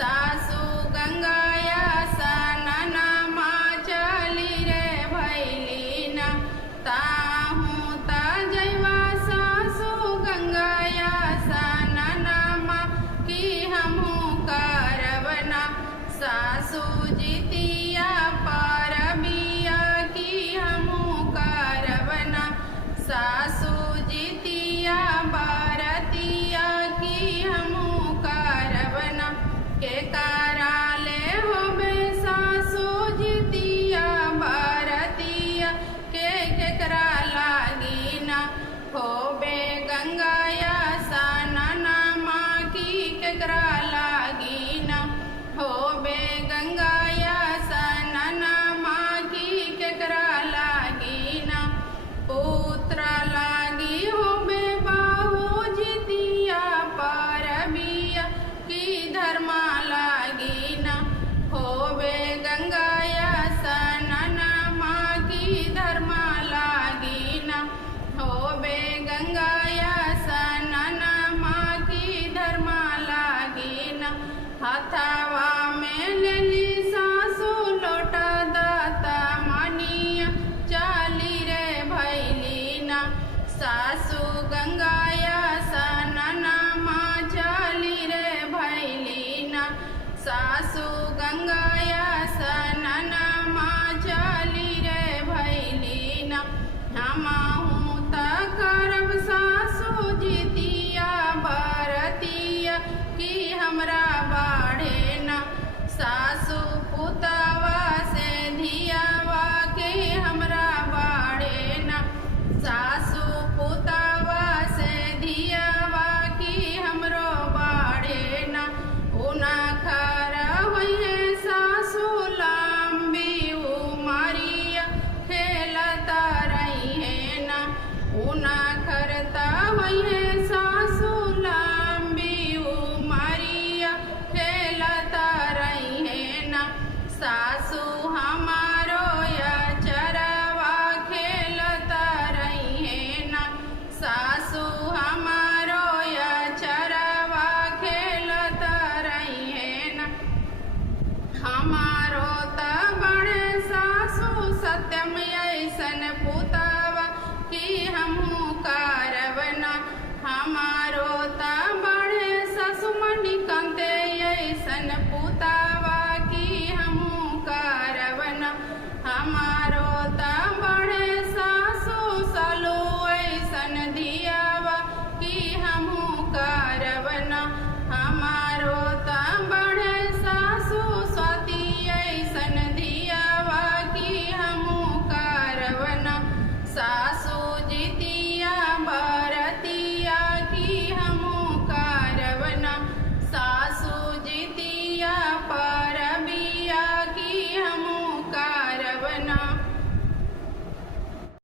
सासू गंगाया सननमा चली रे भैलीना ताहू ता जैवा सासू गंगाया सननमा की हमू करवना सासू जितिया पारबिया की हमू करवना सासू जितिया बारतिया की हमू करवना के कराले होबे सासू जितिया बारतिया के केकरा लागिना होबे गंगाया सननमा की केकरा लागिना होबे गंगाया सननमा की केकरा लागिना पुत्र लागी होबे बाहू जितिया पारबिया की धर्मा लागिना होबे गंगाया सननमा की धर्मा लागिना होबे गंगाया सननमा की धर्मा लागिना हथवा में लेली सासू लोटा दाता मानिया चाली रे भैलीना सासू गंगाया सननमा चाली रे भैलीना सासू गंगाया सननमा चाली रे भैलीना हमहू त करब सासू जितिया बारतिया की हमरा बाढ़े ना सासू पुतवा से धियावा के हमरा बाढ़े ना सासू पुतवा से धियावा की हमरो बाढ़े ना उना खरा होइए सासू लंबी उमरिया खेलता रही है ना उना खरता होइए सासू लंबी उमरिया खेलता रही है ना सासू हमारो या चरवा खेलता रही है ना सासू हमारो या चरवा खेलता रही है ना हमारो त बड़े सासू सत्यम ऐसन पुतवा की हमू करवना हमार